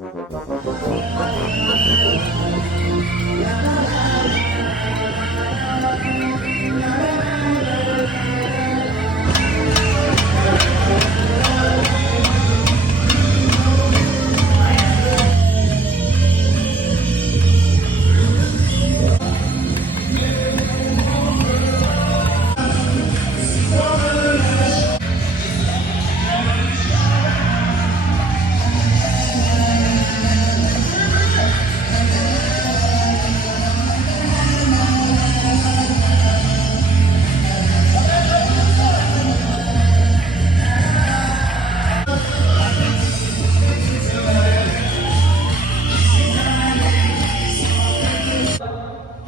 Plus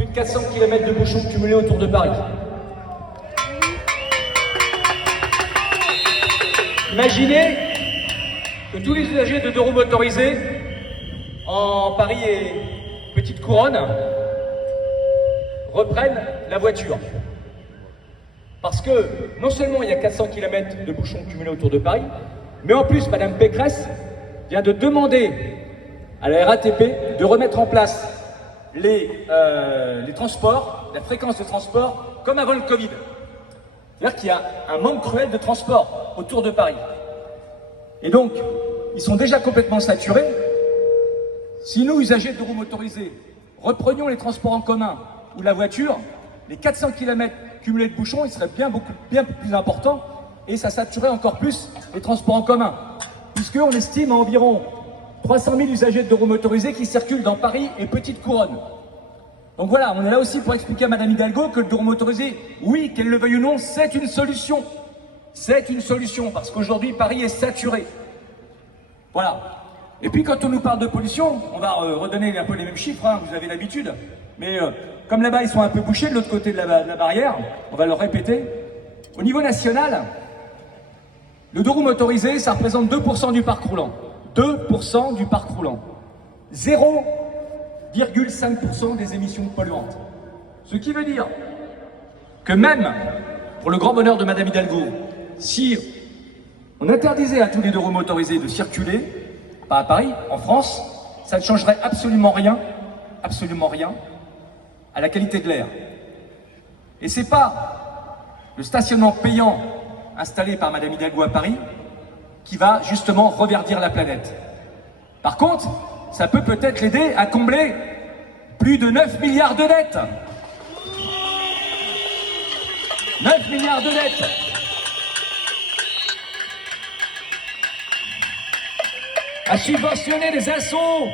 de 400 km de bouchons cumulés autour de Paris. Imaginez que tous les usagers de deux roues motorisés en Paris et Petite Couronne reprennent la voiture. Parce que non seulement il y a 400 km de bouchons cumulés autour de Paris, mais en plus Madame Pécresse vient de demander à la RATP de remettre en place les transports, la fréquence de transport, comme avant le Covid. C'est-à-dire qu'il y a un manque cruel de transport autour de Paris. Et donc, ils sont déjà complètement saturés. Si nous, usagers de roues motorisées, reprenions les transports en commun ou la voiture, les 400 km cumulés de bouchons, ils seraient bien plus importants et ça saturerait encore plus les transports en commun. Puisqu'on estime à environ 300 000 usagers de roues motorisées qui circulent dans Paris et Petite Couronne. Donc voilà, on est là aussi pour expliquer à Madame Hidalgo que le deux roues motorisées, oui, qu'elle le veuille ou non, c'est une solution. C'est une solution, parce qu'aujourd'hui, Paris est saturé. Voilà. Et puis quand on nous parle de pollution, on va redonner un peu les mêmes chiffres, hein, vous avez l'habitude. Mais comme là-bas, ils sont un peu bouchés de l'autre côté de la barrière, on va le répéter. Au niveau national, le deux roues motorisé, ça représente 2% du parc roulant. 2% du parc roulant. 0,5% des émissions polluantes. Ce qui veut dire que même, pour le grand bonheur de Madame Hidalgo, si on interdisait à tous les deux roues motorisés de circuler, pas à Paris, en France, ça ne changerait absolument rien à la qualité de l'air. Et c'est pas le stationnement payant installé par Madame Hidalgo à Paris qui va justement reverdir la planète. Par contre, ça peut peut-être l'aider à combler plus de 9 milliards de dettes. 9 milliards de dettes. À subventionner des assauts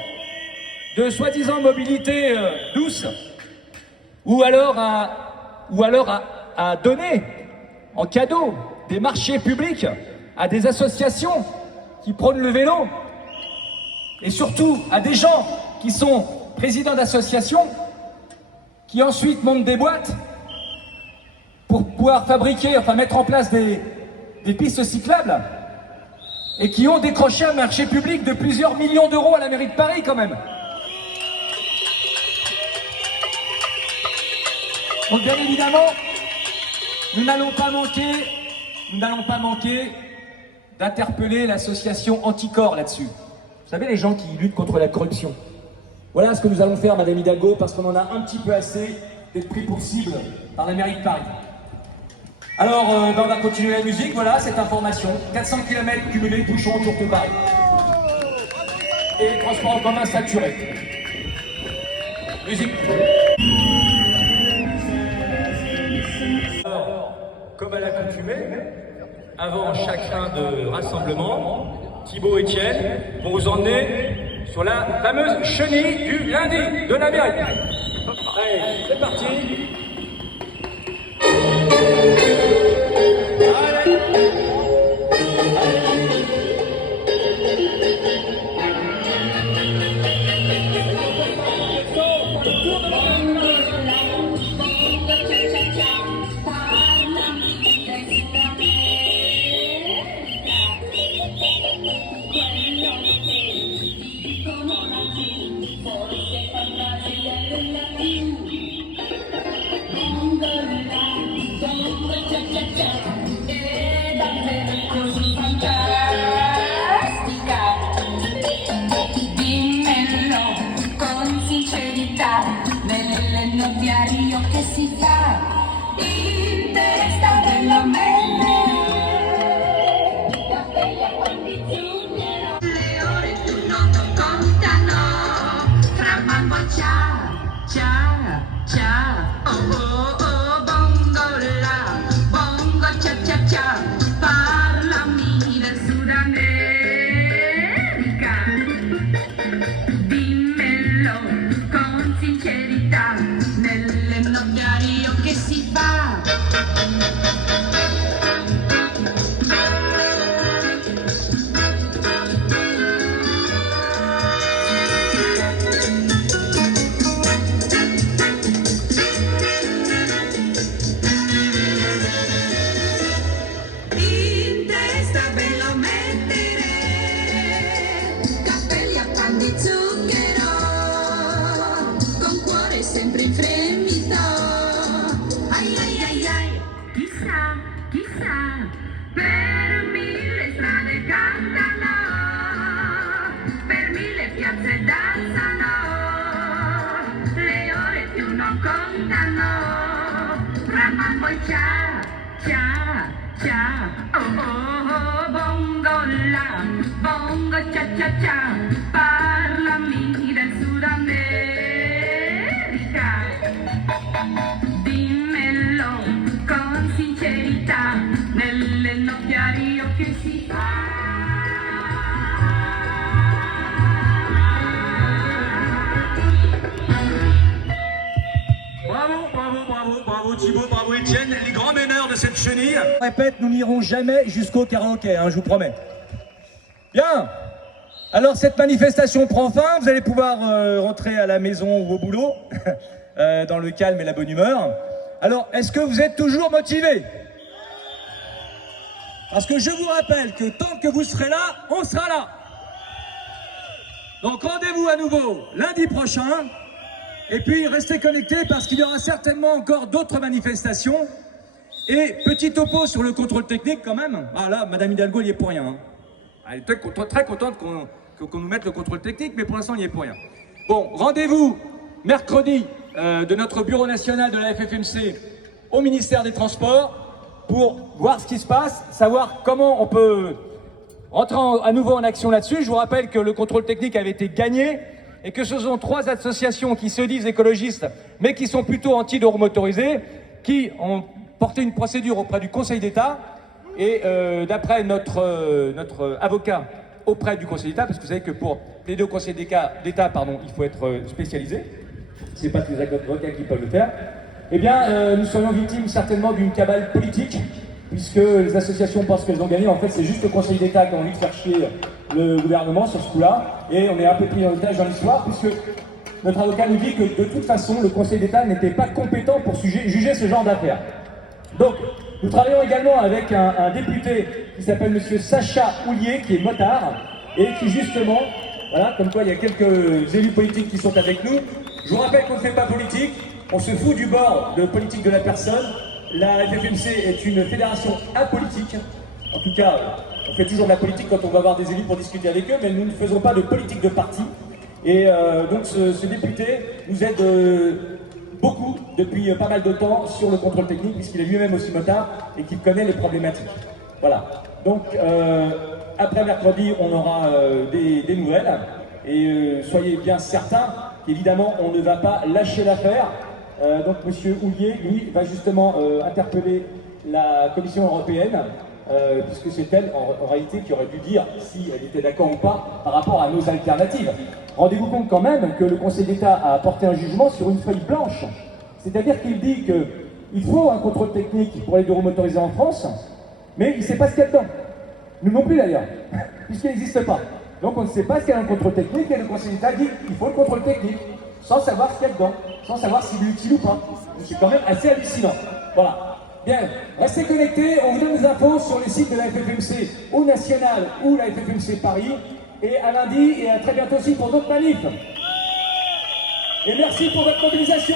de soi-disant mobilité douce, ou alors à donner en cadeau des marchés publics à des associations qui prônent le vélo, et surtout à des gens qui sont présidents d'associations, qui ensuite montent des boîtes pour pouvoir mettre en place des pistes cyclables, et qui ont décroché un marché public de plusieurs millions d'euros à la mairie de Paris quand même. Donc bien évidemment, nous n'allons pas manquer d'interpeller l'association Anticor là-dessus. Vous savez, les gens qui luttent contre la corruption. Voilà ce que nous allons faire, Madame Hidalgo, parce qu'on en a un petit peu assez d'être pris pour cible par la mairie de Paris. Alors, on va continuer la musique, voilà, cette information. 400 km cumulés, bouchons autour de Paris. Et les transports en commun saturés. Musique. Alors, comme à l'accoutumée, avant chacun de rassemblement, Thibaut et Étienne vont vous emmener sur la fameuse chenille du lundi de l'Amérique. Allez, c'est parti. Bravo Thibaut, bravo Étienne, les grands meneurs de cette chenille. Je répète, nous n'irons jamais jusqu'au karaoké, je vous promets. Bien. Alors cette manifestation prend fin, vous allez pouvoir rentrer à la maison ou au boulot, dans le calme et la bonne humeur. Alors, est-ce que vous êtes toujours motivés? Parce que je vous rappelle que tant que vous serez là, on sera là. Donc rendez-vous à nouveau lundi prochain. Et puis restez connectés parce qu'il y aura certainement encore d'autres manifestations. Et petit topo sur le contrôle technique quand même. Ah là, Madame Hidalgo, il n'y est pour rien. Elle est très contente qu'on nous mette le contrôle technique, mais pour l'instant, il n'y est pour rien. Bon, rendez-vous mercredi de notre bureau national de la FFMC au ministère des Transports pour voir ce qui se passe, savoir comment on peut rentrer à nouveau en action là-dessus. Je vous rappelle que le contrôle technique avait été gagné et que ce sont 3 associations qui se disent écologistes, mais qui sont plutôt anti-doro motorisés, qui ont porté une procédure auprès du Conseil d'État. Et d'après notre avocat auprès du Conseil d'État, parce que vous savez que pour plaider au Conseil d'État, il faut être spécialisé, c'est pas tous les avocats qui peuvent le faire, eh bien nous serions victimes certainement d'une cabale politique, puisque les associations pensent qu'elles ont gagné. En fait, c'est juste le Conseil d'État qui a envie de faire chier le gouvernement sur ce coup-là, et on est un peu pris en otage dans l'histoire, puisque notre avocat nous dit que de toute façon, le Conseil d'État n'était pas compétent pour juger ce genre d'affaires. Donc, nous travaillons également avec un député qui s'appelle Monsieur Sacha Houlier, qui est motard, et qui justement, voilà, comme quoi il y a quelques élus politiques qui sont avec nous. Je vous rappelle qu'on ne fait pas politique, on se fout du bord de politique de la personne. La FFMC est une fédération apolitique. En tout cas, on fait toujours de la politique quand on va voir des élus pour discuter avec eux, mais nous ne faisons pas de politique de parti. Et donc ce député nous aide beaucoup depuis pas mal de temps sur le contrôle technique, puisqu'il est lui-même aussi motard et qu'il connaît les problématiques. Voilà. Donc après mercredi, on aura des nouvelles. Et soyez bien certains qu'évidemment, on ne va pas lâcher l'affaire. Donc M. Houlier, lui, va justement interpeller la Commission européenne, puisque c'est elle, en réalité, qui aurait dû dire si elle était d'accord ou pas par rapport à nos alternatives. Rendez-vous compte quand même que le Conseil d'État a apporté un jugement sur une feuille blanche. C'est-à-dire qu'il dit qu'il faut un contrôle technique pour les bureaux motorisés en France, mais il ne sait pas ce qu'il y a dedans. Nous non plus d'ailleurs, puisqu'il n'existe pas. Donc on ne sait pas ce qu'il y a dans le contrôle technique, et le Conseil d'État dit qu'il faut le contrôle technique, sans savoir ce qu'il y a dedans, sans savoir s'il est utile ou pas. Donc c'est quand même assez hallucinant. Voilà. Bien, restez connectés, on vous donne des infos sur les sites de la FFMC au national ou la FFMC Paris. Et à lundi et à très bientôt aussi pour d'autres manifs. Et merci pour votre mobilisation.